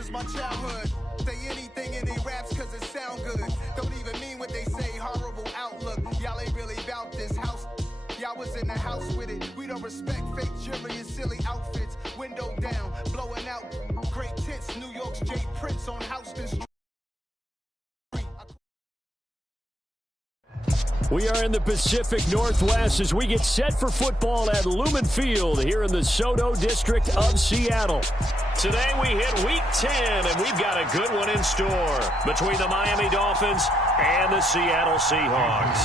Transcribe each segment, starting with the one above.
since my childhood. Say anything in they raps cause it sound good. Don't even mean what they say, horrible outlook. Y'all ain't really about this house. Y'all was in the house with it. We don't respect fake jewelry and silly outfits. Window down, blowing out great tits. New York's Jay Prince on Houston Street. We are in the Pacific Northwest as we get set for football at Lumen Field here in the Soto District of Seattle. Today we hit Week 10, and we've got a good one in store between the Miami Dolphins and the Seattle Seahawks.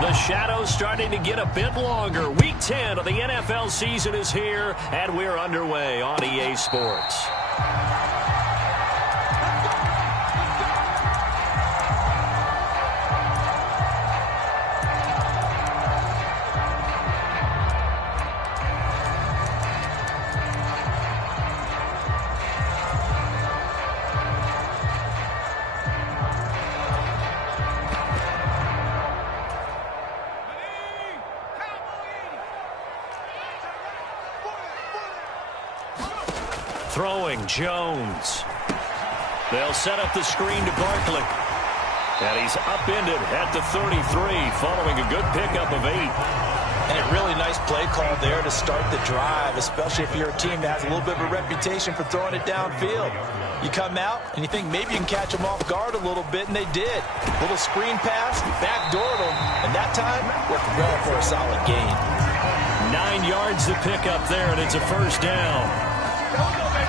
The shadow's starting to get a bit longer. Week 10 of the NFL season is here, and we're underway on EA Sports. Throwing Jones. They'll set up the screen to Barkley. And he's upended at the 33 following a good pickup of 8. And a really nice play call there to start the drive, especially if you're a team that has a little bit of a reputation for throwing it downfield. You come out and you think maybe you can catch them off guard a little bit, and they did. Little screen pass, backdoored them, and that time worked well for a solid gain. 9 yards to pick up there, and it's a first down.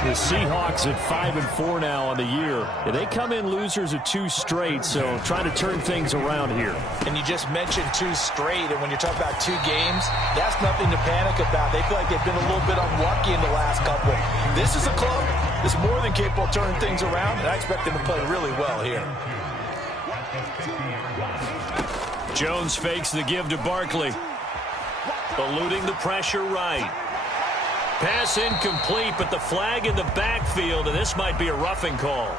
The Seahawks at 5-4 now on the year. They come in losers of 2 straight, so trying to turn things around here. And you just mentioned 2 straight, and when you're talking about 2 games, that's nothing to panic about. They feel like they've been a little bit unlucky in the last couple. This is a club that's more than capable of turning things around, and I expect them to play really well here. Jones fakes the give to Barkley. Eluding the pressure right. Pass incomplete, but the flag in the backfield, and this might be a roughing call.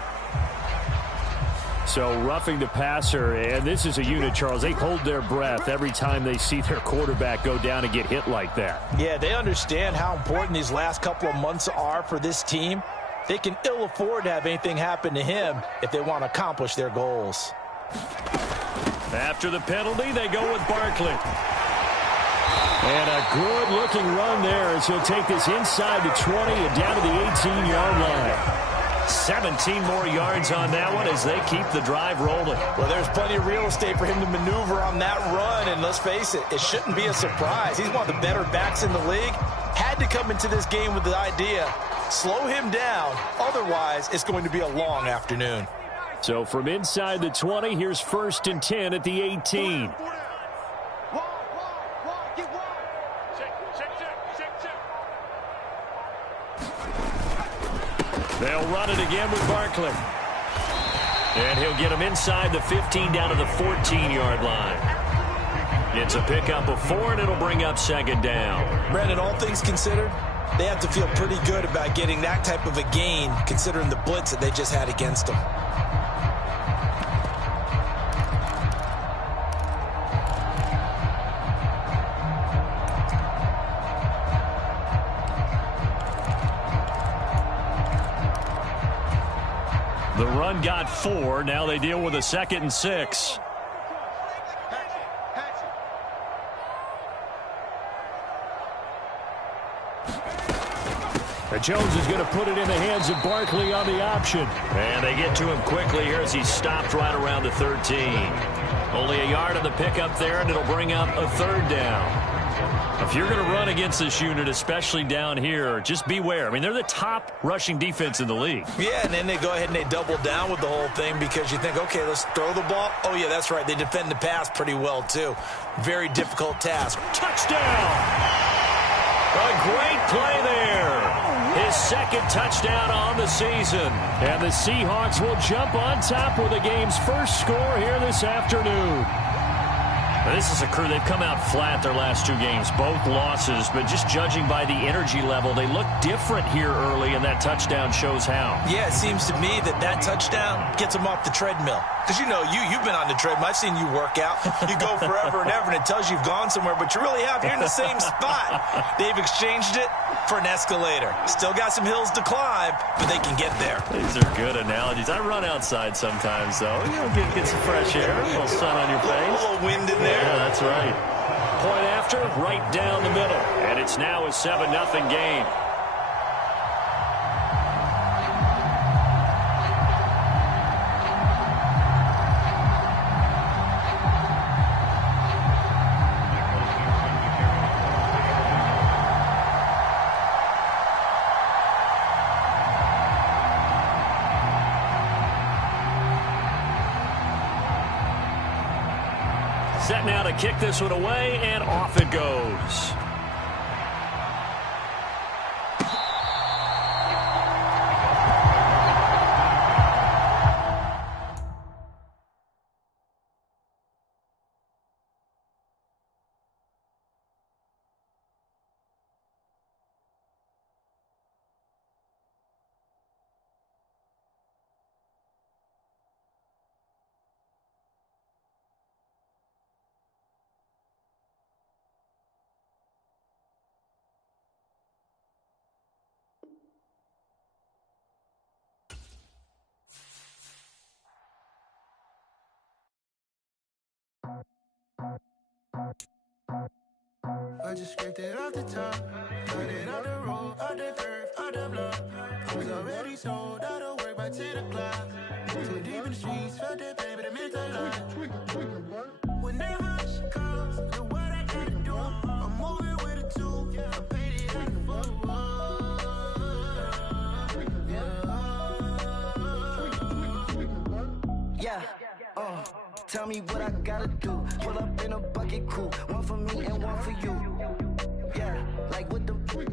So roughing the passer, and this is a unit, Charles. They hold their breath every time they see their quarterback go down and get hit like that. Yeah, they understand how important these last couple of months are for this team. They can ill afford to have anything happen to him if they want to accomplish their goals. After the penalty, they go with Barkley. And a good-looking run there as he'll take this inside the 20 and down to the 18-yard line. 17 more yards on that one as they keep the drive rolling. Well, there's plenty of real estate for him to maneuver on that run, and let's face it, it shouldn't be a surprise. He's one of the better backs in the league. Had to come into this game with the idea, slow him down, otherwise it's going to be a long afternoon. So from inside the 20, here's 1st and 10 at the 18. They'll run it again with Barkley. And he'll get him inside the 15 down to the 14-yard line. It's a pickup of 4, and it'll bring up 2nd down. Brandon, all things considered, they have to feel pretty good about getting that type of a gain considering the blitz that they just had against them. The run got 4. Now they deal with a 2nd and 6. Jones is going to put it in the hands of Barkley on the option. And they get to him quickly here as he's stopped right around the 13. Only a yard on the pickup there, and it'll bring up a 3rd down. If you're going to run against this unit, especially down here, just beware. I mean, they're the top rushing defense in the league. Yeah, and then they go ahead and they double down with the whole thing because you think, okay, let's throw the ball. Oh, yeah, that's right. They defend the pass pretty well, too. Very difficult task. Touchdown! A great play there. His 2nd touchdown on the season. And the Seahawks will jump on top with the game's first score here this afternoon. Now, this is a crew, they've come out flat their last 2 games, both losses, but just judging by the energy level, they look different here early, and that touchdown shows how. Yeah, it seems to me that touchdown gets them off the treadmill. Because, you know, you've been on the treadmill. I've seen you work out. You go forever and ever, and it tells you you've gone somewhere, but you really have. You're in the same spot. They've exchanged it. for an escalator. Still got some hills to climb, but they can get there. These are good analogies. I run outside sometimes, though. You know, get some fresh air, a little sun on your face. A little wind in there. Yeah, that's right. Point after, right down the middle. And it's now a 7-0 game. Set now to kick this one away, and off it goes. I just scraped it off the top, got it off the road, off the curve, off the block. I was already sold out of work by 10 o'clock. Too deep in the streets, felt that pain, but it meant a lot. When that rush comes, look what I gotta do. I'm moving with a two, I paid it out the full. Yeah, tell me what I gotta do. Pull up in a bucket crew, one for me and one for you. Yeah, like with the roof.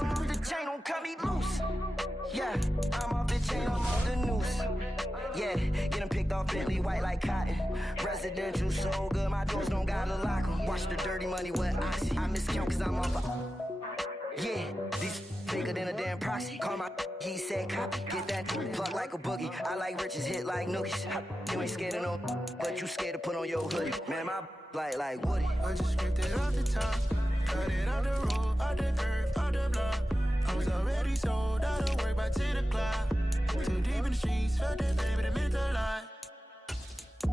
I'm off the chain, don't cut me loose. Yeah, I'm off the chain, I'm off the noose. Yeah, getting picked off Bentley white like cotton. Residential so good, my doors don't gotta lock 'em. Watch the dirty money with oxy. I miscount cause I'm off yeah, these bigger than a damn proxy. Call my he said copy. Get that plug like a boogie. I like riches, hit like nookies. You ain't scared of no, but you scared to put on your hoodie. Man, my like Woody. I just scraped it off the top, got it off the road, off the curve, off the block. I was already sold out of work by 10 o'clock. Too deep in the streets, felt that pain, but it meant a lot.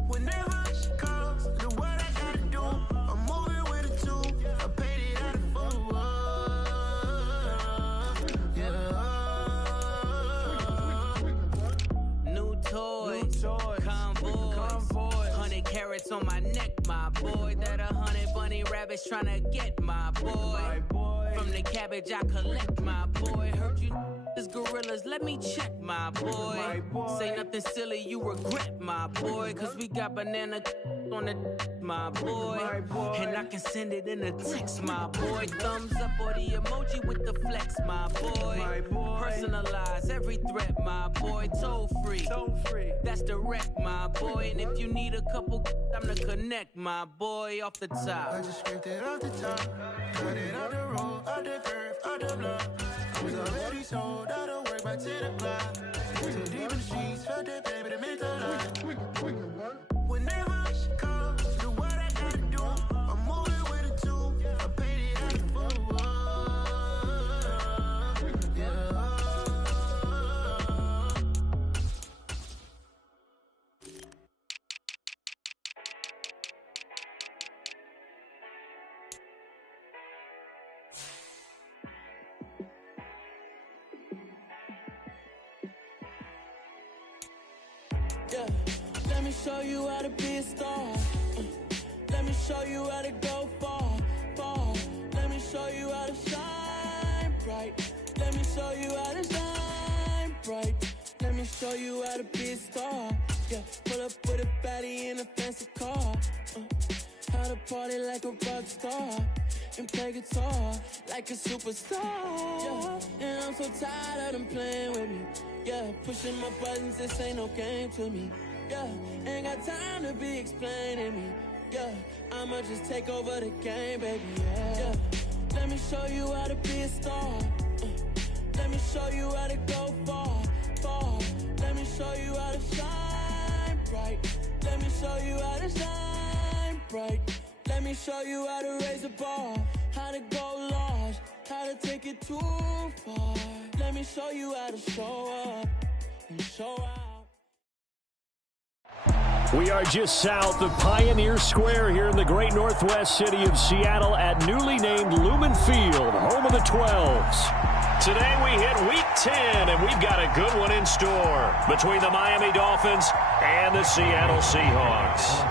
When that rush comes, look what I gotta do. I'm moving with a two, I paid it out of full. Toys, convoys, 100 carats on my neck, my boy. That 100 bunny rabbits tryna get my boy. From the cabbage I collect, my boy. Heard you is gorillas, let me check, my boy. Say nothing silly, you regret, my boy. Cause we got banana on the my boy. And I can send it in a text, my boy. Thumbs up or the emoji with the flex, my boy. Personalize every threat, my boy. Toll free. That's direct, my boy. And if you need a couple, I'm the connect, my boy. Off the top. I just scraped it off the top, got it off the road, off the curve, off the block. I was already sold out of work by 10 o'clock. Too deep in the streets, felt that pain, but it meant a lot. When that rush comes, look what I gotta do. I'm moving with a two, I paid it out the full. Yeah, let me show you how to be a star. Let me show you how to go far, far. Let me show you how to shine bright. Let me show you how to shine bright. Let me show you how to be a star. Yeah, pull up with a baddie in a fancy car. How to party like a rock star and play guitar like a superstar. Yeah, and I'm so tired of them playing with me. Yeah, pushing my buttons, this ain't no game to me. Yeah, ain't got time to be explaining me. Yeah, I'ma just take over the game, baby. Yeah, let me show you how to be a star. Let me show you how to go far, far. Let me show you how to shine bright. Let me show you how to shine bright. Let me show you how to raise a bar. How how to go large, how to take it too far. Let me show you how to show up and show out. We are just south of Pioneer Square here in the great northwest city of Seattle at newly named Lumen Field, home of the 12s. Today we hit Week 10, and we've got a good one in store between the Miami Dolphins and the Seattle Seahawks.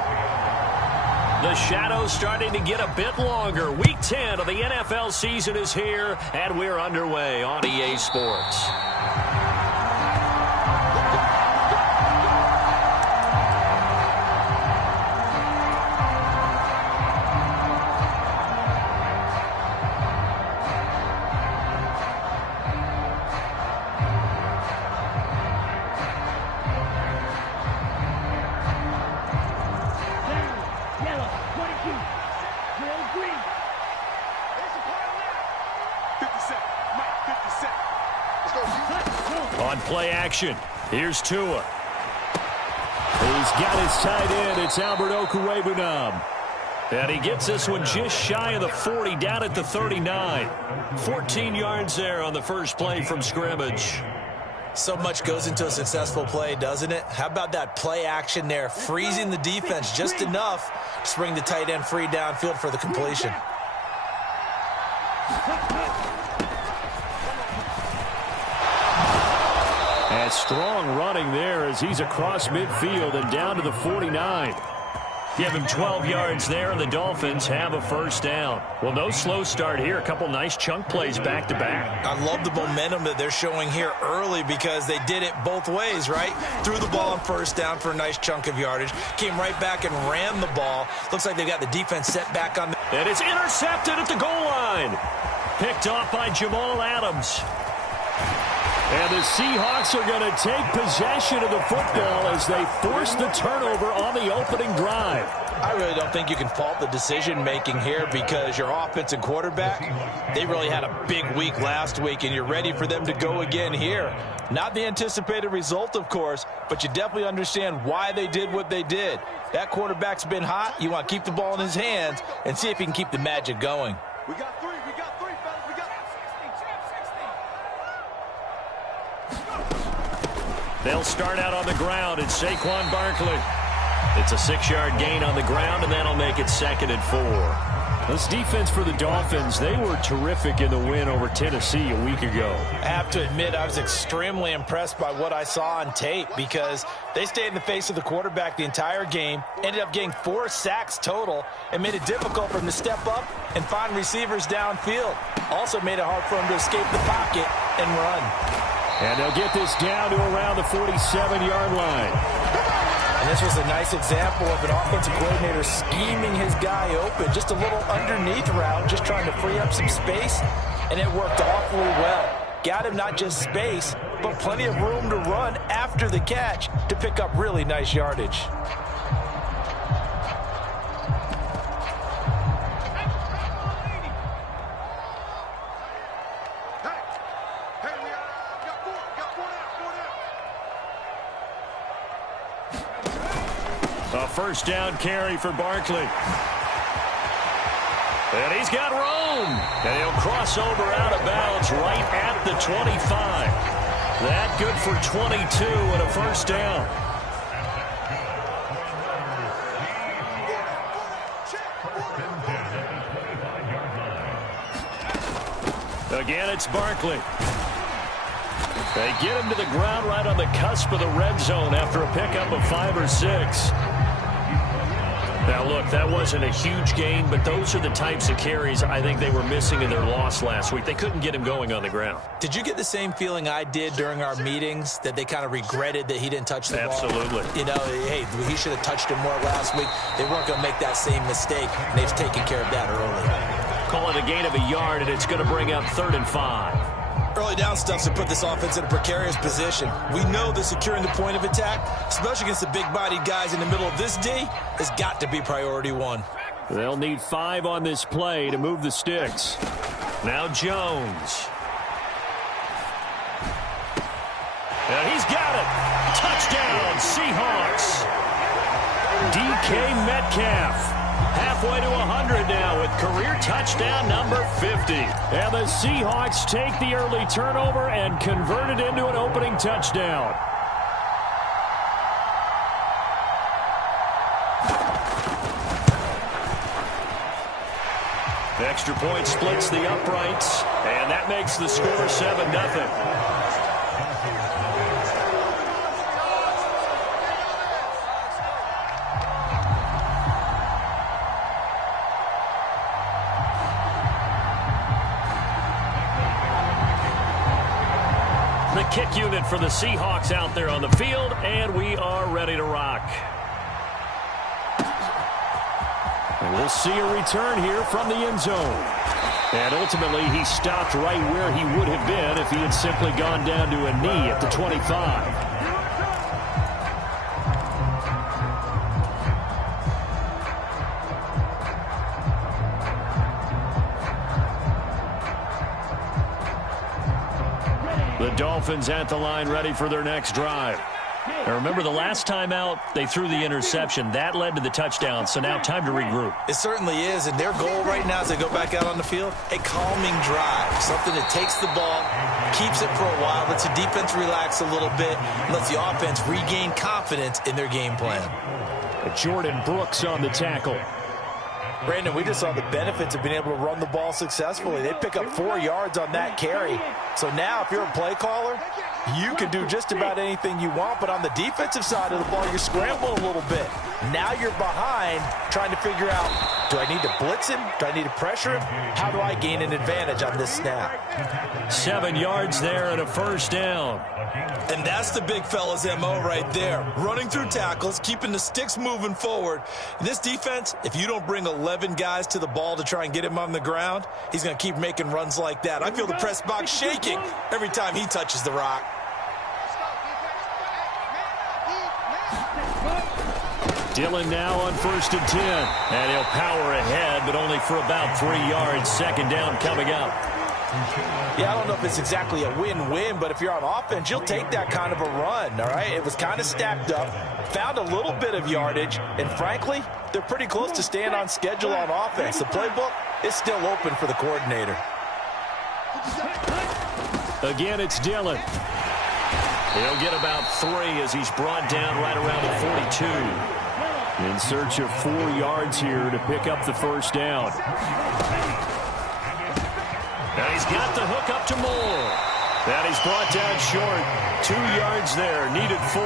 The shadows starting to get a bit longer. Week 10 of the NFL season is here, and we're underway on EA Sports. On play action, here's Tua. He's got his tight end. It's Albert Okwuegbunam. And he gets this one just shy of the 40, down at the 39. 14 yards there on the first play from scrimmage. So much goes into a successful play, doesn't it? How about that play action there, freezing the defense just enough to bring the tight end free downfield for the completion. And strong running there as he's across midfield and down to the 49. Give him 12 yards there, and the Dolphins have a first down. Well, no slow start here. A couple nice chunk plays back-to-back. I love the momentum that they're showing here early because they did it both ways, right? Threw the ball on first down for a nice chunk of yardage. Came right back and ran the ball. Looks like they've got the defense set back on. And it's intercepted at the goal line. Picked off by Jamal Adams. And the Seahawks are going to take possession of the football as they force the turnover on the opening drive. I really don't think you can fault the decision-making here because your offense and quarterback, they really had a big week last week, and you're ready for them to go again here. Not the anticipated result, of course, but you definitely understand why they did what they did. That quarterback's been hot. You want to keep the ball in his hands and see if he can keep the magic going. We got three, fellas. We got 16. They'll start out on the ground. It's Saquon Barkley. It's a 6-yard gain on the ground, and that'll make it 2nd and 4. This defense for the Dolphins, they were terrific in the win over Tennessee a week ago. I have to admit, I was extremely impressed by what I saw on tape because they stayed in the face of the quarterback the entire game, ended up getting 4 sacks total, and made it difficult for him to step up and find receivers downfield. Also made it hard for him to escape the pocket and run. And they'll get this down to around the 47-yard line. And this was a nice example of an offensive coordinator scheming his guy open. Just a little underneath route, just trying to free up some space, and it worked awfully well. Got him not just space, but plenty of room to run after the catch to pick up really nice yardage. A first down carry for Barkley. And he's got room. And he'll cross over out of bounds right at the 25. That good for 22 and a first down. Again, it's Barkley. They get him to the ground right on the cusp of the red zone after a pickup of 5 or 6. Now, look, that wasn't a huge gain, but those are the types of carries I think they were missing in their loss last week. They couldn't get him going on the ground. Did you get the same feeling I did during our meetings, that they kind of regretted that he didn't touch the ball? Absolutely. You know, hey, he should have touched him more last week. They weren't going to make that same mistake, and they've taken care of that early. Call it a gain of a yard, and it's going to bring up 3rd and 5. Early down stuff to put this offense in a precarious position. We know that securing the point of attack, especially against the big-bodied guys in the middle of this D, has got to be priority 1. They'll need 5 on this play to move the sticks. Now Jones. And he's got it. Touchdown, Seahawks. DK Metcalf. Halfway to 100 now with career touchdown number 50. And the Seahawks take the early turnover and convert it into an opening touchdown. Extra point splits the uprights, and that makes the score 7-0. The kick unit for the Seahawks out there on the field, and we are ready to rock. And we'll see a return here from the end zone. And ultimately, he stopped right where he would have been if he had simply gone down to a knee at the 25. The Dolphins at the line ready for their next drive. Now remember, the last time out, they threw the interception. That led to the touchdown, so now time to regroup. It certainly is, and their goal right now as they go back out on the field, a calming drive, something that takes the ball, keeps it for a while, lets the defense relax a little bit, lets the offense regain confidence in their game plan. Jordan Brooks on the tackle. Brandon, we just saw the benefits of being able to run the ball successfully. They pick up 4 yards on that carry. So now if you're a play caller, you can do just about anything you want, but on the defensive side of the ball, you're scrambling a little bit. Now you're behind trying to figure out, do I need to blitz him? Do I need to pressure him? How do I gain an advantage on this snap? 7 yards there and a first down. And that's the big fella's MO right there. Running through tackles, keeping the sticks moving forward. This defense, if you don't bring 11 guys to the ball to try and get him on the ground, he's going to keep making runs like that. I feel the press box shaking every time he touches the rock. Dillon now on 1st and 10. And he'll power ahead, but only for about 3 yards. Second down coming up. Yeah, I don't know if it's exactly a win-win, but if you're on offense, you'll take that kind of a run, all right? It was kind of stacked up, found a little bit of yardage, and frankly, they're pretty close to staying on schedule on offense. The playbook is still open for the coordinator. Again, it's Dillon. He'll get about 3 as he's brought down right around the 42. In search of 4 yards here to pick up the first down. Now he's got the hook up to Moore. That he's brought down short. 2 yards there, needed 4.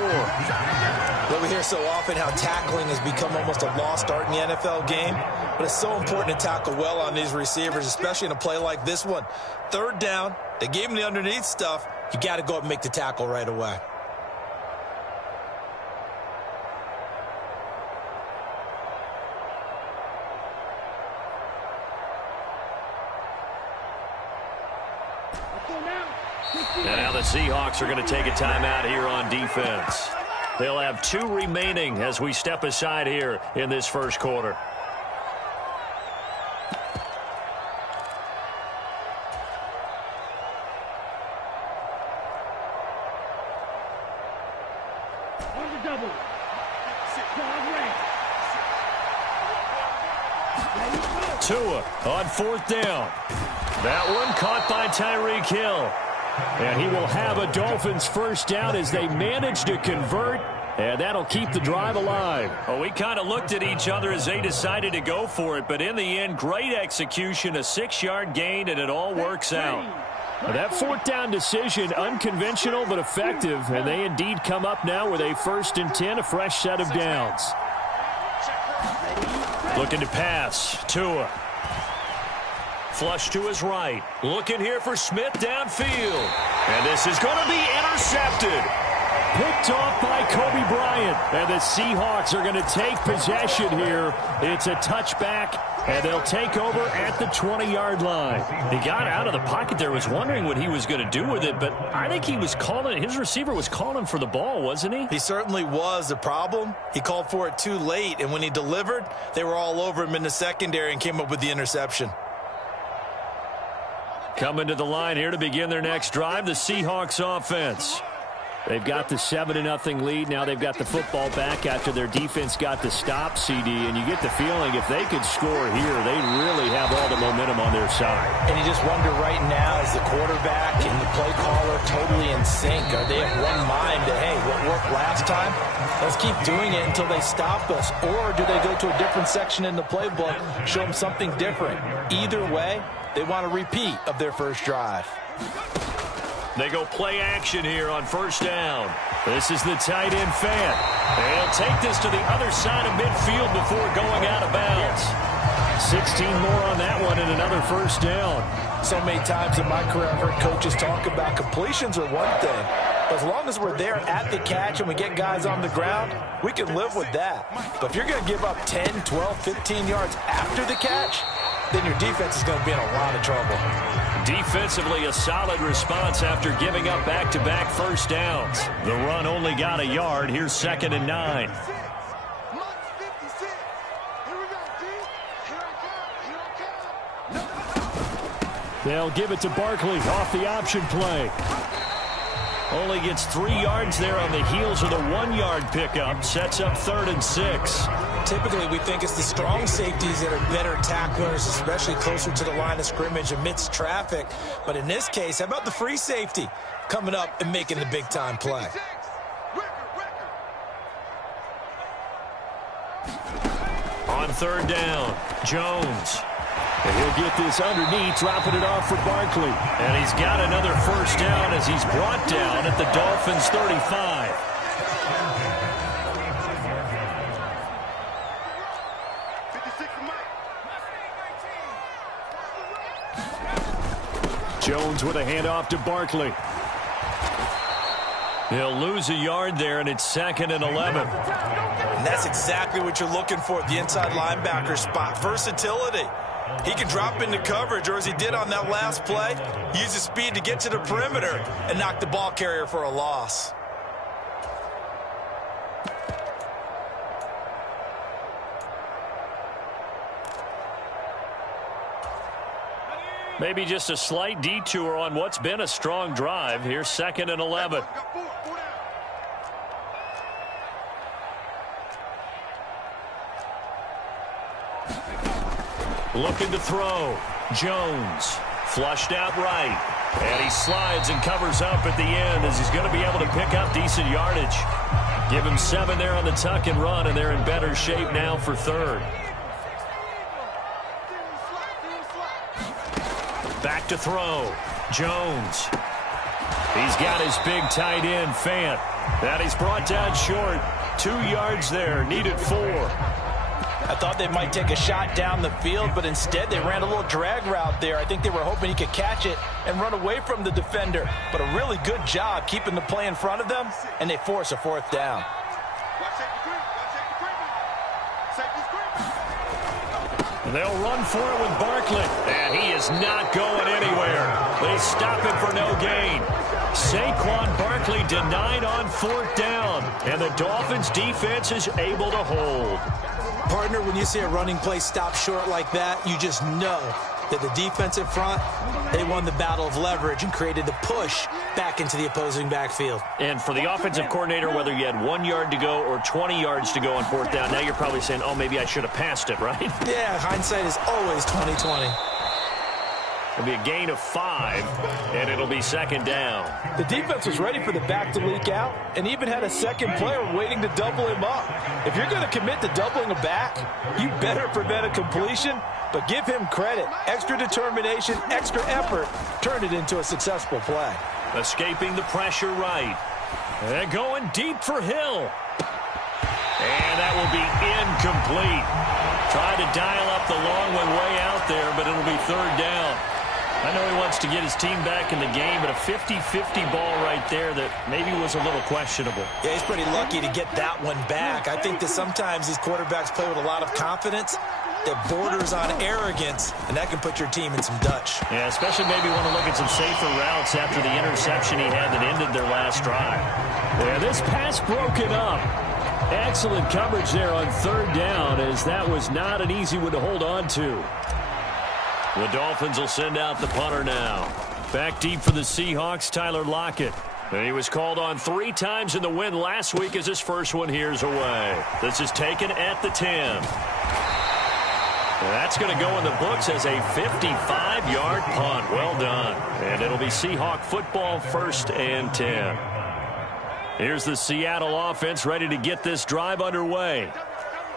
Well, we hear so often how tackling has become almost a lost art in the NFL game, but it's so important to tackle well on these receivers, especially in a play like this one. 3rd down, they gave him the underneath stuff. You got to go up and make the tackle right away. And now the Seahawks are going to take a timeout here on defense. They'll have 2 remaining as we step aside here in this first quarter. Tua on 4th down. That one caught by Tyreek Hill. And he will have a Dolphins first down as they manage to convert, and that'll keep the drive alive. Oh, we kind of looked at each other as they decided to go for it, but in the end, great execution, a 6-yard gain, and it all works out. Now, that 4th down decision, unconventional but effective, and they indeed come up now with a 1st and 10, a fresh set of downs. Looking to pass, Tua. Flush to his right. Looking here for Smith downfield. And this is going to be intercepted. Picked off by Kobe Bryant. And the Seahawks are going to take possession here. It's a touchback, and they'll take over at the 20-yard line. He got out of the pocket there, was wondering what he was going to do with it, but I think he was calling, his receiver was calling for the ball, wasn't he? He certainly was. The problem, he called for it too late, and when he delivered, they were all over him in the secondary and came up with the interception. Coming to the line here to begin their next drive, the Seahawks offense. They've got the 7-0 lead. Now they've got the football back after their defense got the stop, CD. And you get the feeling if they could score here, they really have all the momentum on their side. And you just wonder right now, is the quarterback and the play caller totally in sync? Are they of one mind that, hey, what worked last time? Let's keep doing it until they stop us. Or do they go to a different section in the playbook, show them something different? Either way, they want a repeat of their first drive. They go play action here on first down. This is the tight end Fant. They'll take this to the other side of midfield before going out of bounds. 16 more on that one and another first down. So many times in my career, I've heard coaches talk about completions are one thing. But as long as we're there at the catch and we get guys on the ground, we can live with that. But if you're going to give up 10, 12, 15 yards after the catch, then your defense is going to be in a lot of trouble. Defensively, a solid response after giving up back-to-back first downs. The run only got a yard. Here's 2nd and 9. They'll give it to Barkley off the option play. Only gets 3 yards there on the heels of the 1-yard pickup. Sets up 3rd and 6. Typically, we think it's the strong safeties that are better tacklers, especially closer to the line of scrimmage amidst traffic. But in this case, how about the free safety coming up and making the big-time play? On 3rd down, Jones. And he'll get this underneath, dropping it off for Barkley. And he's got another first down as he's brought down at the Dolphins' 35. Jones with a handoff to Barkley. He'll lose a yard there, and it's 2nd and 11. And that's exactly what you're looking for at the inside linebacker spot. Versatility. He can drop into coverage, or as he did on that last play, use his speed to get to the perimeter and knock the ball carrier for a loss. Maybe just a slight detour on what's been a strong drive. Here's 2nd and 11. Looking to throw. Jones flushed out right. And he slides and covers up at the end as he's going to be able to pick up decent yardage. Give him 7 there on the tuck and run, and they're in better shape now for 3rd. Back to throw. Jones. He's got his big tight end, Fant. That he's brought down short. 2 yards there. Needed 4. I thought they might take a shot down the field, but instead they ran a little drag route there. I think they were hoping he could catch it and run away from the defender. But a really good job keeping the play in front of them, and they force a 4th down. They'll run for it with Barkley, and he is not going anywhere. They stop him for no gain. Saquon Barkley denied on 4th down, and the Dolphins' defense is able to hold. Partner, when you see a running play stop short like that, you just know that the defensive front, they won the battle of leverage and created the push back into the opposing backfield. And for the offensive coordinator, whether you had 1 yard to go or 20 yards to go on 4th down, now you're probably saying, oh, maybe I should have passed it, right? Yeah, hindsight is always 20/20. It'll be a gain of 5, and it'll be 2nd down. The defense was ready for the back to leak out and even had a second player waiting to double him up. If you're going to commit to doubling a back, you better prevent a completion, but give him credit. Extra determination, extra effort, turn it into a successful play. Escaping the pressure right. They're going deep for Hill. And that will be incomplete. Tried to dial up the long one way out there, but it'll be 3rd down. I know he wants to get his team back in the game, but a 50-50 ball right there that maybe was a little questionable. Yeah, he's pretty lucky to get that one back. I think that sometimes these quarterbacks play with a lot of confidence that borders on arrogance, and that can put your team in some Dutch. Yeah, especially maybe want to look at some safer routes after the interception he had that ended their last drive. Yeah, this pass broken up. Excellent coverage there on 3rd down, as that was not an easy one to hold on to. The Dolphins will send out the punter now. Back deep for the Seahawks, Tyler Lockett. He was called on 3 times in the win last week as his first one here's away. This is taken at the 10. That's going to go in the books as a 55-yard punt. Well done. And it'll be Seahawk football, 1st and 10. Here's the Seattle offense ready to get this drive underway.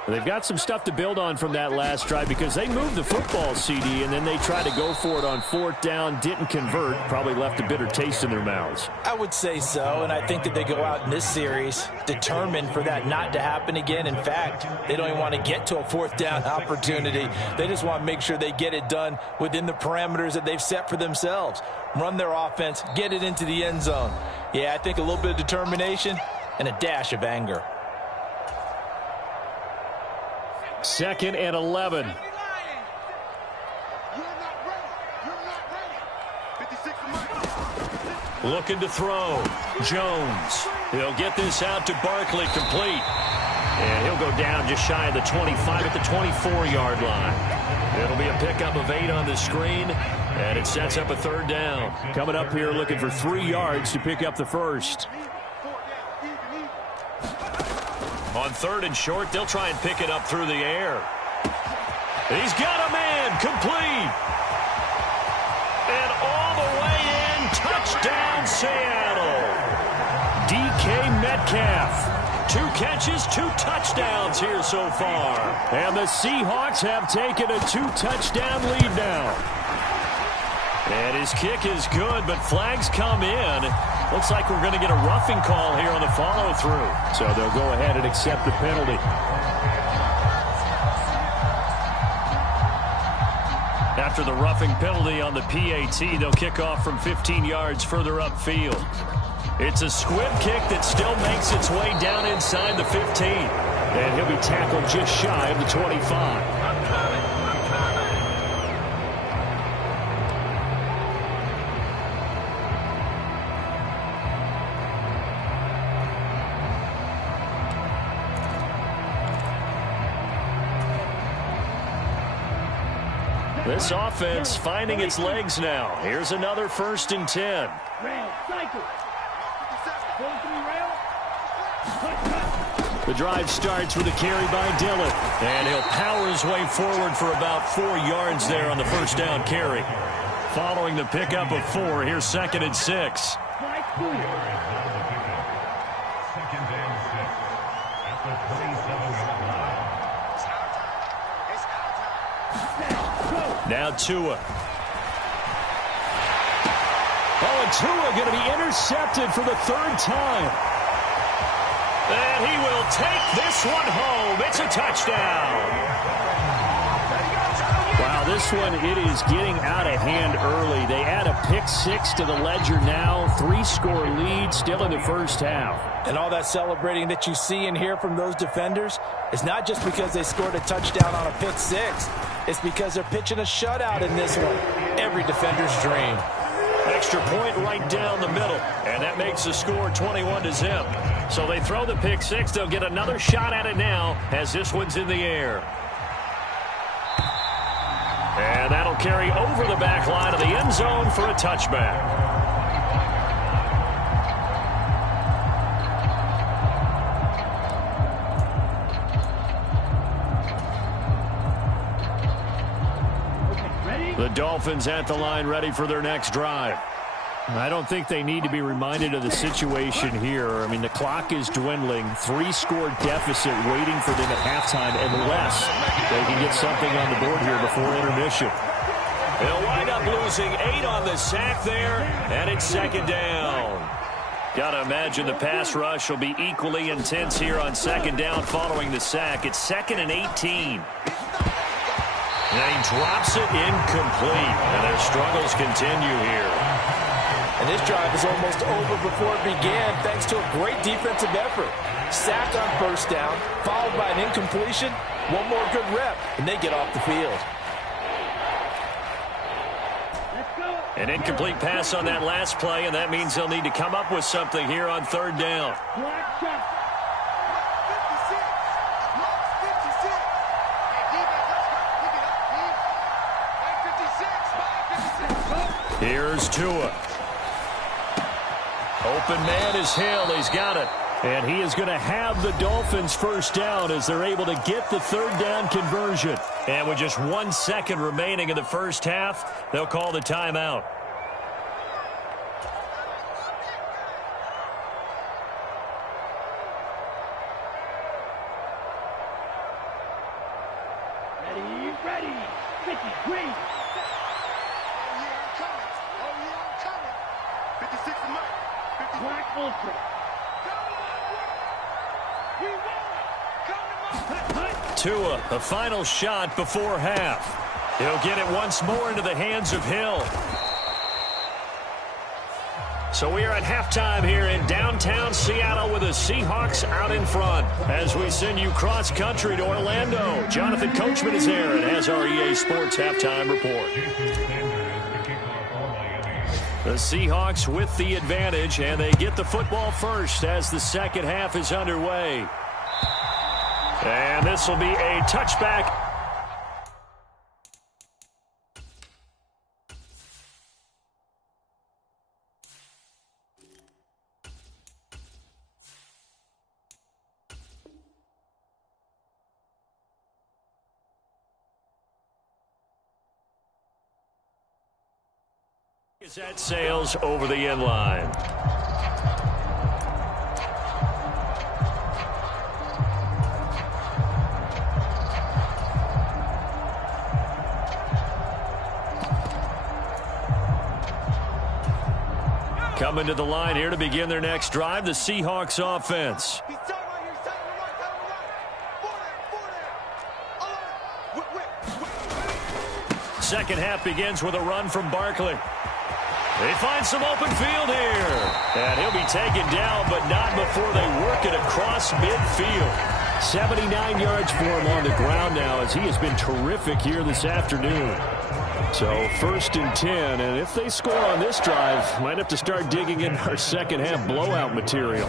They've got some stuff to build on from that last drive because they moved the football, CD, and then they tried to go for it on 4th down, didn't convert, probably left a bitter taste in their mouths. I would say so, and I think that they go out in this series determined for that not to happen again. In fact, they don't even want to get to a 4th down opportunity. They just want to make sure they get it done within the parameters that they've set for themselves. Run their offense, get it into the end zone. Yeah, I think a little bit of determination and a dash of anger. 2nd and 11. Looking to throw. Jones. He'll get this out to Barkley, complete. And he'll go down just shy of the 25 at the 24-yard line. It'll be a pickup of 8 on the screen, and it sets up a 3rd down. Coming up here looking for 3 yards to pick up the first. On 3rd and short, they'll try and pick it up through the air. He's got a man, complete. And all the way in, touchdown Seattle. DK Metcalf. 2 catches, 2 touchdowns here so far. And the Seahawks have taken a 2-touchdown lead now. And his kick is good, but flags come in. Looks like we're going to get a roughing call here on the follow-through. So they'll go ahead and accept the penalty. After the roughing penalty on the PAT, they'll kick off from 15 yards further upfield. It's a squib kick that still makes its way down inside the 15. And he'll be tackled just shy of the 25. This offense finding its legs now. Here's another 1st and 10. The drive starts with a carry by Dillon. And he'll power his way forward for about 4 yards there on the 1st down carry. Following the pickup of 4, here's 2nd and 6. Now Tua. Oh, and Tua going to be intercepted for the 3rd time. And he will take this one home. It's a touchdown. Wow, this one, it is getting out of hand early. They add a pick-6 to the ledger now. 3-score lead still in the 1st half. And all that celebrating that you see and hear from those defenders is not just because they scored a touchdown on a pick-6. It's because they're pitching a shutout in this one. Every defender's dream. Extra point right down the middle. And that makes the score 21-0. So they throw the pick-6. They'll get another shot at it now as this one's in the air. And that'll carry over the back line of the end zone for a touchback. The Dolphins at the line ready for their next drive. I don't think they need to be reminded of the situation here. I mean, the clock is dwindling. 3-score deficit waiting for them at halftime unless they can get something on the board here before intermission. They'll wind up losing 8 on the sack there, and it's 2nd down. Got to imagine the pass rush will be equally intense here on 2nd down following the sack. It's 2nd and 18. And he drops it incomplete. And their struggles continue here. And this drive is almost over before it began thanks to a great defensive effort. Sack on 1st down, followed by an incompletion. One more good rep, and they get off the field. An incomplete pass on that last play, and that means they'll need to come up with something here on 3rd down. Here's Tua. Open man is Hill. He's got it. And he is going to have the Dolphins first down as they're able to get the third down conversion. And with just 1 second remaining in the first half, they'll call the timeout. Ready. 50, green. Oh, yeah, I'm coming. Oh, yeah, I'm coming. 56 to Mike. 50. Black Ultra. We won. Come to Tua, the final shot before half. He'll get it once more into the hands of Hill. So we are at halftime here in downtown Seattle with the Seahawks out in front. As we send you cross-country to Orlando, Jonathan Coachman is there and has our EA Sports halftime report. The Seahawks with the advantage, and they get the football first as the second half is underway. And this will be a touchback. That sails over the end line. Coming to the line here to begin their next drive, the Seahawks offense. Second half begins with a run from Barkley. They find some open field here. And he'll be taken down, but not before they work it across midfield. 79 yards for him on the ground now as he has been terrific here this afternoon. So first and 10, and if they score on this drive, might have to start digging in our second half blowout material.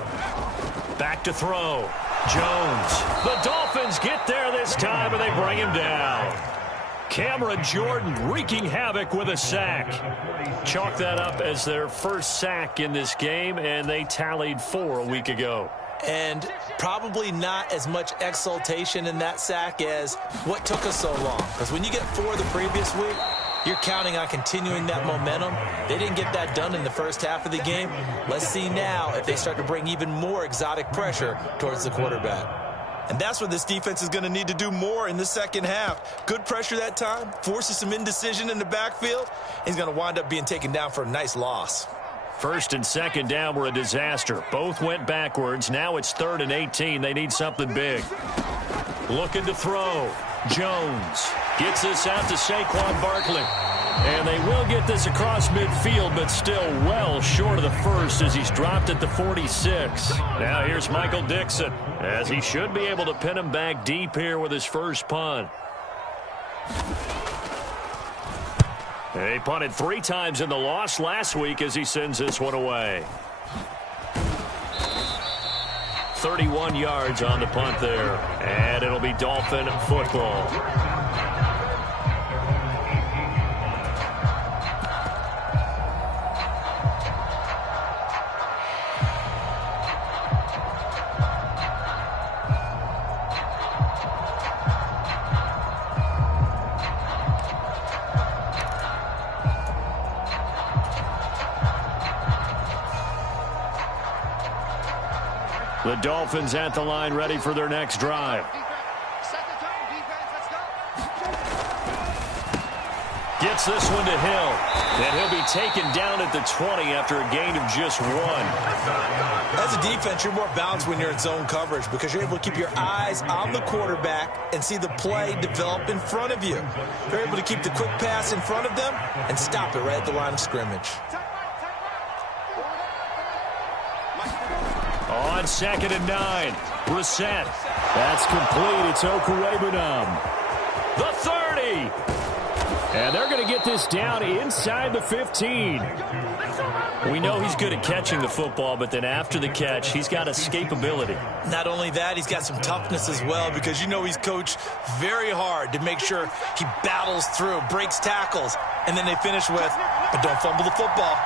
Back to throw. Jones. The Dolphins get there this time, and they bring him down. Cameron Jordan wreaking havoc with a sack. Chalk that up as their first sack in this game, and they tallied 4 a week ago. And probably not as much exultation in that sack as what took us so long. Because when you get 4 the previous week, you're counting on continuing that momentum. They didn't get that done in the first half of the game. Let's see now if they start to bring even more exotic pressure towards the quarterback. And that's what this defense is going to need to do more in the second half. Good pressure that time, forces some indecision in the backfield. He's going to wind up being taken down for a nice loss. First and second down were a disaster. Both went backwards. Now it's 3rd and 18. They need something big. Looking to throw. Jones gets this out to Saquon Barkley. And they will get this across midfield, but still well short of the first as he's dropped at the 46. Now here's Michael Dixon, as he should be able to pin him back deep here with his first punt. He punted 3 times in the loss last week as he sends this one away. 31 yards on the punt there, and it'll be Dolphin football. The Dolphins at the line, ready for their next drive. Gets this one to Hill. And he'll be taken down at the 20 after a gain of just 1. As a defense, you're more balanced when you're in zone coverage because you're able to keep your eyes on the quarterback and see the play develop in front of you. You're able to keep the quick pass in front of them and stop it right at the line of scrimmage. On 2nd and 9, Brissett. That's complete. It's Okuwebunam. The 30. And they're going to get this down inside the 15. We know he's good at catching the football, but then after the catch, he's got escapability. Not only that, he's got some toughness as well because you know he's coached very hard to make sure he battles through, breaks tackles, and then they finish with, but don't fumble the football.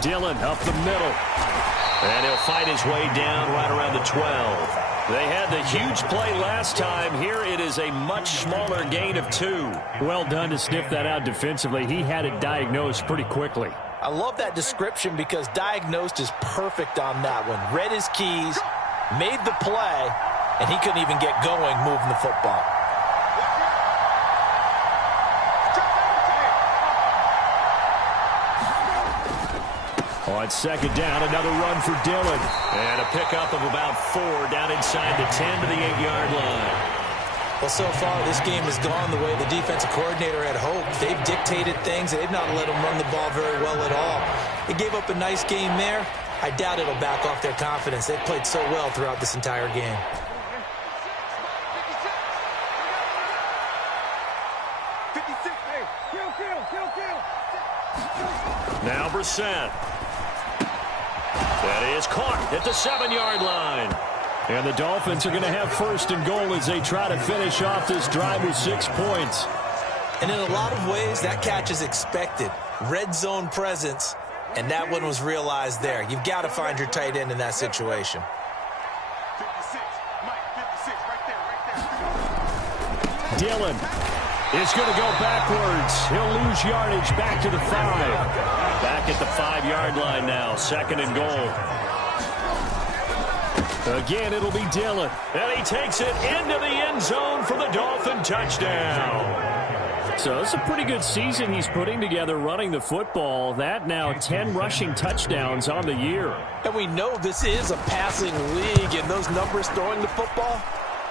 Dillon up the middle. And he'll fight his way down right around the 12. They had the huge play last time. Here it is a much smaller gain of 2. Well done to sniff that out defensively. He had it diagnosed pretty quickly. I love that description because diagnosed is perfect on that one. Read his keys, made the play, and he couldn't even get going moving the football. On second down, another run for Dillon. And a pickup of about 4 down inside the 10 to the 8-yard line. Well, so far, this game has gone the way the defensive coordinator had hoped. They've dictated things. They've not let them run the ball very well at all. They gave up a nice game there. I doubt it'll back off their confidence. They've played so well throughout this entire game. Now Brissett. That is caught at the 7-yard line. And the Dolphins are going to have first and goal as they try to finish off this drive with 6 points. And in a lot of ways, that catch is expected. Red zone presence, and that one was realized there. You've got to find your tight end in that situation. 56, Mike, 56, right there. Dillon is going to go backwards. He'll lose yardage back to the 5. Back at the 5-yard line now, second and goal. Again, it'll be Dillon. And he takes it into the end zone for the Dolphin touchdown. So it's a pretty good season he's putting together running the football. That now 10 rushing touchdowns on the year. And we know this is a passing league, and those numbers throwing the football,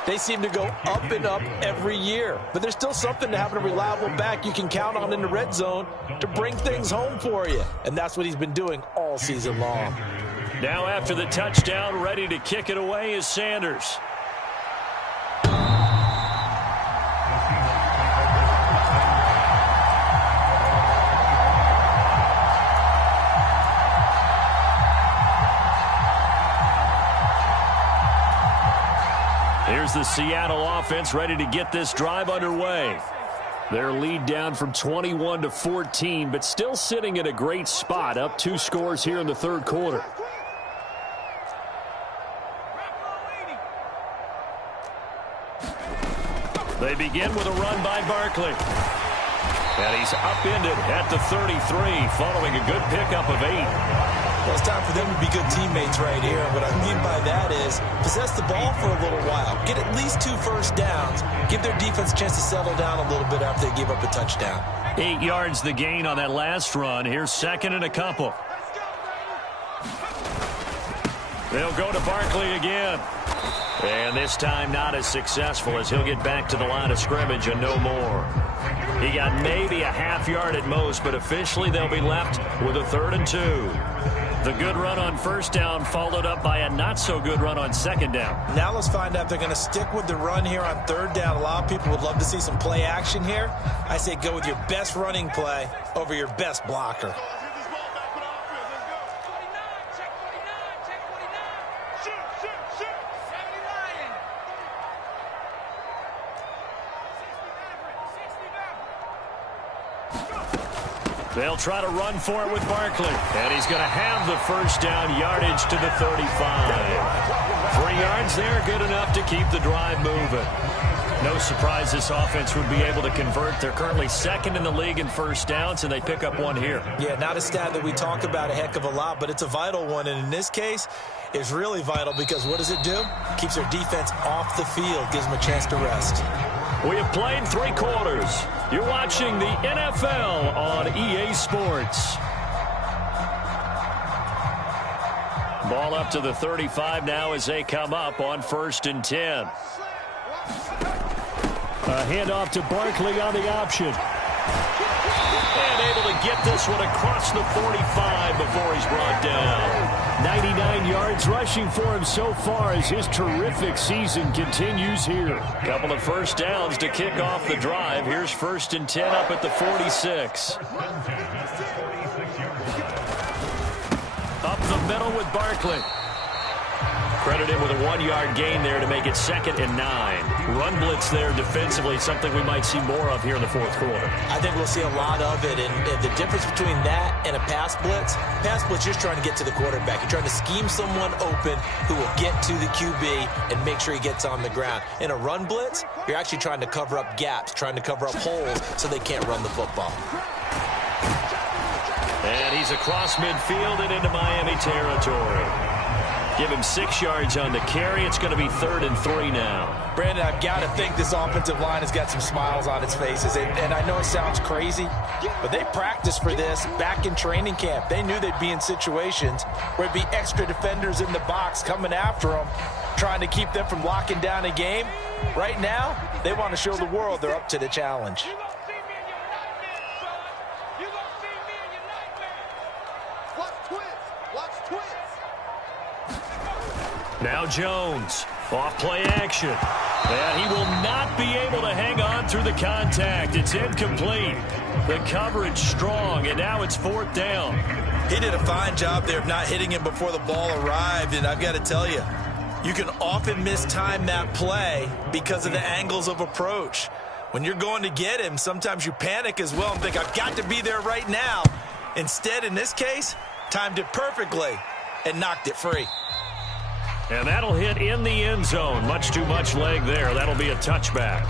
they seem to go up and up every year. But there's still something to having a reliable back you can count on in the red zone to bring things home for you. And that's what he's been doing all season long. Now after the touchdown, ready to kick it away is Sanders. Here's the Seattle offense ready to get this drive underway. Their lead down from 21 to 14, but still sitting at a great spot, up 2 scores here in the third quarter. They begin with a run by Barkley. And he's upended at the 33 following a good pickup of 8. Well, it's time for them to be good teammates right here. What I mean by that is possess the ball for a little while. Get at least 2 first downs. Give their defense a chance to settle down a little bit after they give up a touchdown. 8 yards the gain on that last run. Here's second and a couple. They'll go to Barkley again. And this time not as successful as he'll get back to the line of scrimmage and no more. He got maybe a half yard at most, but officially they'll be left with a 3rd and 2. The good run on first down followed up by a not-so-good run on second down. Now let's find out if they're going to stick with the run here on 3rd down. A lot of people would love to see some play action here. I say go with your best running play over your best blocker. They'll try to run for it with Barkley. And he's going to have the first down, yardage to the 35. 3 yards there, good enough to keep the drive moving. No surprise this offense would be able to convert. They're currently 2nd in the league in first downs, and they pick up 1 here. Yeah, not a stat that we talk about a heck of a lot, but it's a vital one. And in this case, it's really vital because what does it do? Keeps their defense off the field, gives them a chance to rest. We have played 3 quarters. You're watching the NFL on EA Sports. Ball up to the 35 now as they come up on 1st and 10. A handoff to Barkley on the option. And able to get this one across the 45 before he's brought down. 99 yards rushing for him so far as his terrific season continues here. Couple of first downs to kick off the drive. Here's 1st and 10 up at the 46. Up the middle with Barkley. Credit him with a 1-yard gain there to make it 2nd and 9. Run blitz there defensively, something we might see more of here in the fourth quarter. I think we'll see a lot of it, and the difference between that and a pass blitz, you're trying to get to the quarterback. You're trying to scheme someone open who will get to the QB and make sure he gets on the ground. In a run blitz, you're actually trying to cover up gaps, trying to cover up holes so they can't run the football. And he's across midfield and into Miami territory. Give him 6 yards on the carry. It's going to be 3rd and 3 now. Brandon, I've got to think this offensive line has got some smiles on its faces. And I know it sounds crazy, but they practiced for this back in training camp. They knew they'd be in situations where it'd be extra defenders in the box coming after them, trying to keep them from locking down a game. Right now, they want to show the world they're up to the challenge. Now Jones, off play action. And he will not be able to hang on through the contact. It's incomplete. The coverage strong, and now it's 4th down. He did a fine job there of not hitting him before the ball arrived, and I've got to tell you, you can often mistime that play because of the angles of approach. When you're going to get him, sometimes you panic as well and think, I've got to be there right now. Instead, in this case, timed it perfectly and knocked it free. And that'll hit in the end zone. Much too much leg there. That'll be a touchback.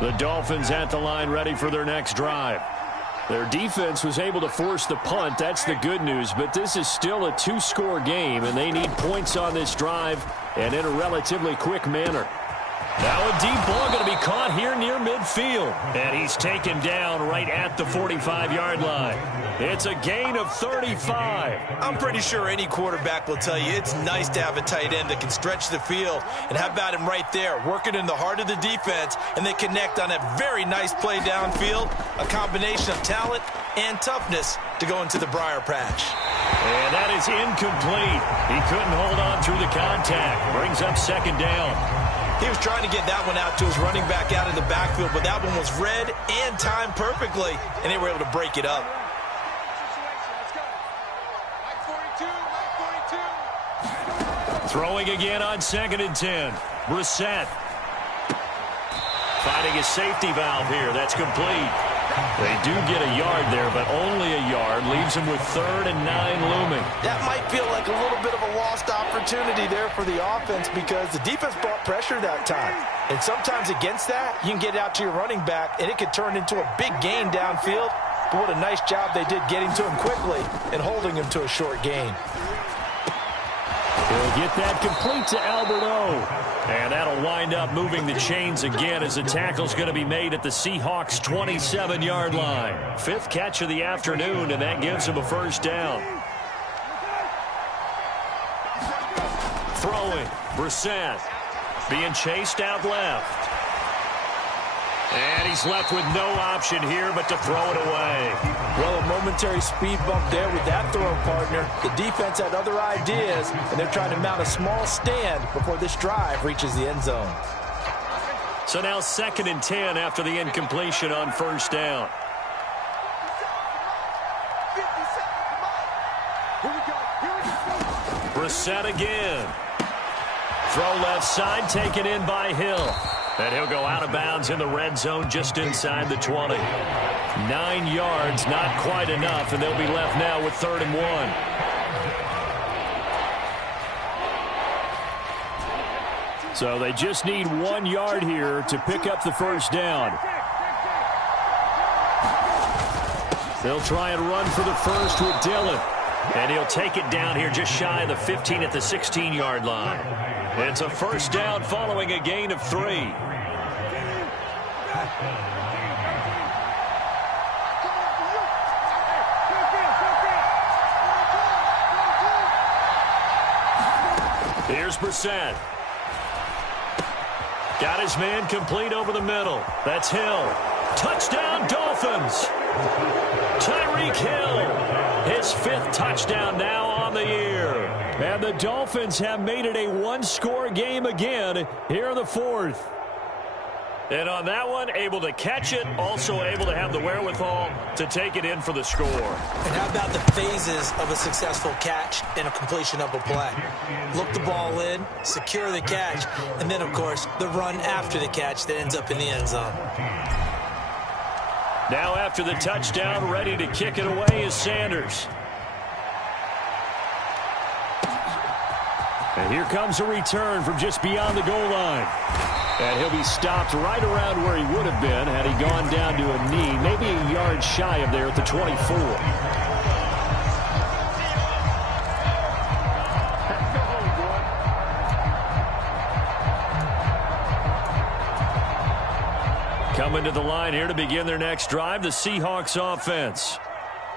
The Dolphins at the line ready for their next drive. Their defense was able to force the punt. That's the good news. But this is still a 2-score game, and they need points on this drive and in a relatively quick manner. Now a deep ball going to be caught here near midfield. And he's taken down right at the 45-yard line. It's a gain of 35. I'm pretty sure any quarterback will tell you it's nice to have a tight end that can stretch the field. And how about him right there, working in the heart of the defense, and they connect on a very nice play downfield, a combination of talent and toughness to go into the briar patch. And that is incomplete. He couldn't hold on through the contact. Brings up 2nd down. He was trying to get that one out to his running back out of the backfield, but that one was read and timed perfectly, and they were able to break it up. Throwing again on 2nd and 10. Brissett. Finding his safety valve here. That's complete. They do get a yard there, but only a yard. Leaves them with 3rd and 9 looming. That might feel like a little bit of a lost opportunity there for the offense because the defense brought pressure that time. And sometimes against that, you can get out to your running back, and it could turn into a big gain downfield. But what a nice job they did getting to him quickly and holding him to a short gain. He'll get that complete to Alberto. And that'll wind up moving the chains again as the tackle's going to be made at the Seahawks' 27-yard line. 5th catch of the afternoon, and that gives him a 1st down. Throwing, Brissett being chased out left. And he's left with no option here but to throw it away. Well, a momentary speed bump there with that throw partner. The defense had other ideas, and they're trying to mount a small stand before this drive reaches the end zone. So now 2nd and 10 after the incompletion on 1st down. Brissett again. Throw left side, taken in by Hill. And he'll go out of bounds in the red zone just inside the 20. 9 yards, not quite enough, and they'll be left now with 3rd and 1. So they just need 1 yard here to pick up the 1st down. They'll try and run for the first with Dillon. And he'll take it down here just shy of the 15 at the 16-yard line. It's a 1st down following a gain of 3. Here's Brissett. Got his man complete over the middle. That's Hill. Touchdown, Dolphins. Tyreek Hill. His 5th touchdown now on the year. And the Dolphins have made it a 1-score game again here in the 4th. And on that one, able to catch it, also able to have the wherewithal to take it in for the score. And how about the phases of a successful catch and a completion of a play? Look the ball in, secure the catch, and then, of course, the run after the catch that ends up in the end zone. Now after the touchdown, ready to kick it away is Sanders. And here comes a return from just beyond the goal line. And he'll be stopped right around where he would have been had he gone down to a knee, maybe a yard shy of there at the 24. Coming to the line here to begin their next drive, the Seahawks offense.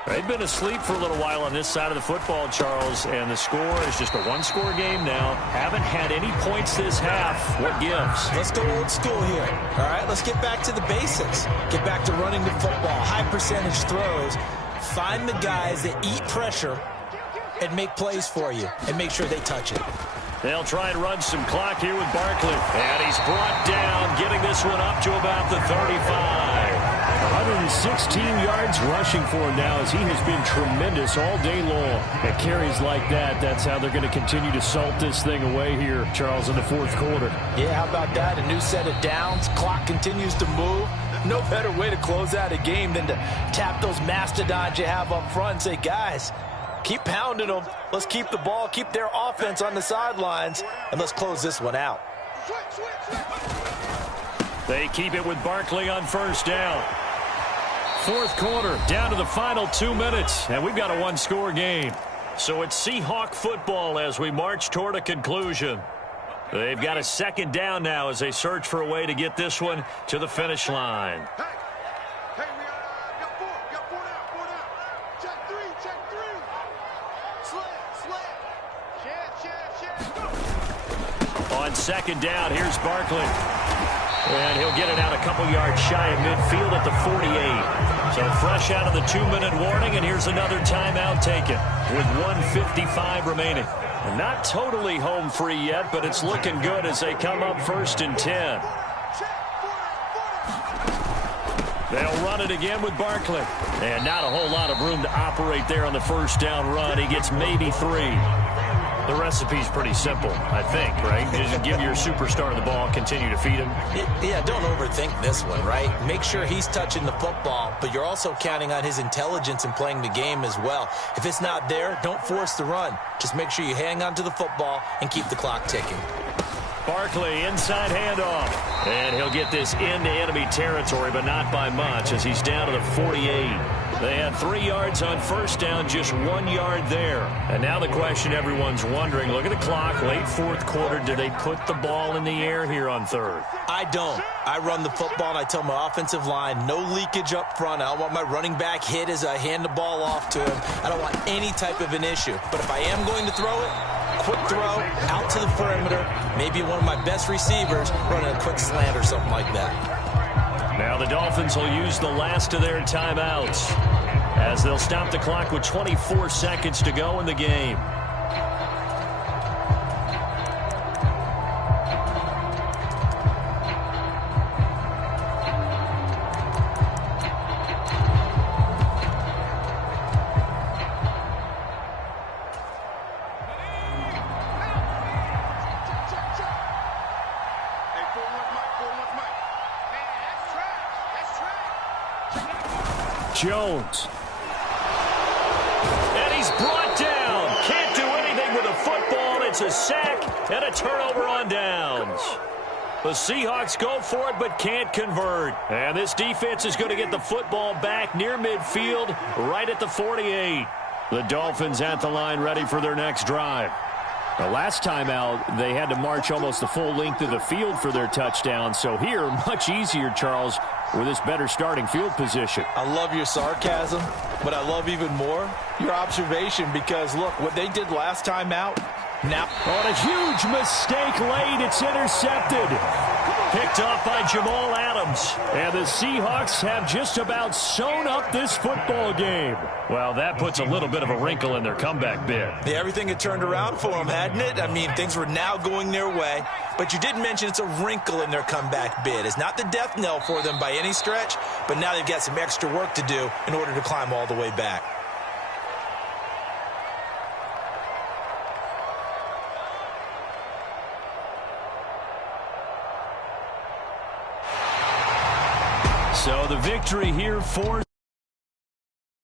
They've been asleep for a little while on this side of the football, Charles, and the score is just a one-score game now. Haven't had any points this half. What gives? Let's go old school here. All right, let's get back to the basics. Get back to running the football, high percentage throws. Find the guys that eat pressure and make plays for you, and make sure they touch it. They'll try and run some clock here with Barkley. And he's brought down, getting this one up to about the 35. 116 yards rushing for him now as he has been tremendous all day long. At carries like that, that's how they're going to continue to salt this thing away here, Charles, in the fourth quarter. Yeah, how about that? A new set of downs. Clock continues to move. No better way to close out a game than to tap those mastodons you have up front and say, guys, keep pounding them. Let's keep the ball, keep their offense on the sidelines, and let's close this one out. They keep it with Barkley on first down. Fourth quarter, down to the final 2 minutes, and we've got a one-score game. So it's Seahawk football as we march toward a conclusion. They've got a second down now as they search for a way to get this one to the finish line. Hey, we got four down. Check three. Slant. On second down, here's Barkley. And he'll get it out a couple yards shy of midfield at the 48. So fresh out of the 2-minute warning, and here's another timeout taken with 1:55 remaining. And not totally home free yet, but it's looking good as they come up 1st and 10. They'll run it again with Barkley. And not a whole lot of room to operate there on the first down run. He gets maybe 3. The recipe's pretty simple, I think, right? Just give your superstar the ball, continue to feed him. Yeah, don't overthink this one, right? Make sure he's touching the football, but you're also counting on his intelligence in playing the game as well. If it's not there, don't force the run. Just make sure you hang on to the football and keep the clock ticking. Barkley, inside handoff. And he'll get this into enemy territory, but not by much as he's down to the 48. They had 3 yards on first down, just 1 yard there. And now the question everyone's wondering, look at the clock, late fourth quarter, do they put the ball in the air here on third? I don't. I run the football, and I tell my offensive line, no leakage up front. I don't want my running back hit as I hand the ball off to him. I don't want any type of an issue. But if I am going to throw it, quick throw, out to the perimeter, maybe one of my best receivers running a quick slant or something like that. Now the Dolphins will use the last of their timeouts as they'll stop the clock with 24 seconds to go in the game. Jones. And he's brought down. Can't do anything with a football. It's a sack and a turnover on downs. The Seahawks go for it but can't convert. And this defense is going to get the football back near midfield right at the 48. The Dolphins at the line ready for their next drive. The last time out, they had to march almost the full length of the field for their touchdown. So here, much easier, Charles, with this better starting field position. I love your sarcasm, but I love even more your observation because, look, what they did last time out, Now, on a huge mistake late, it's intercepted. Picked off by Jamal Adams. And the Seahawks have just about sewn up this football game. Well, that puts a little bit of a wrinkle in their comeback bid. yeah, everything had turned around for them, hadn't it? I mean, things were now going their way. But you did mention it's a wrinkle in their comeback bid. It's not the death knell for them by any stretch, but now they've got some extra work to do in order to climb all the way back. So the victory here for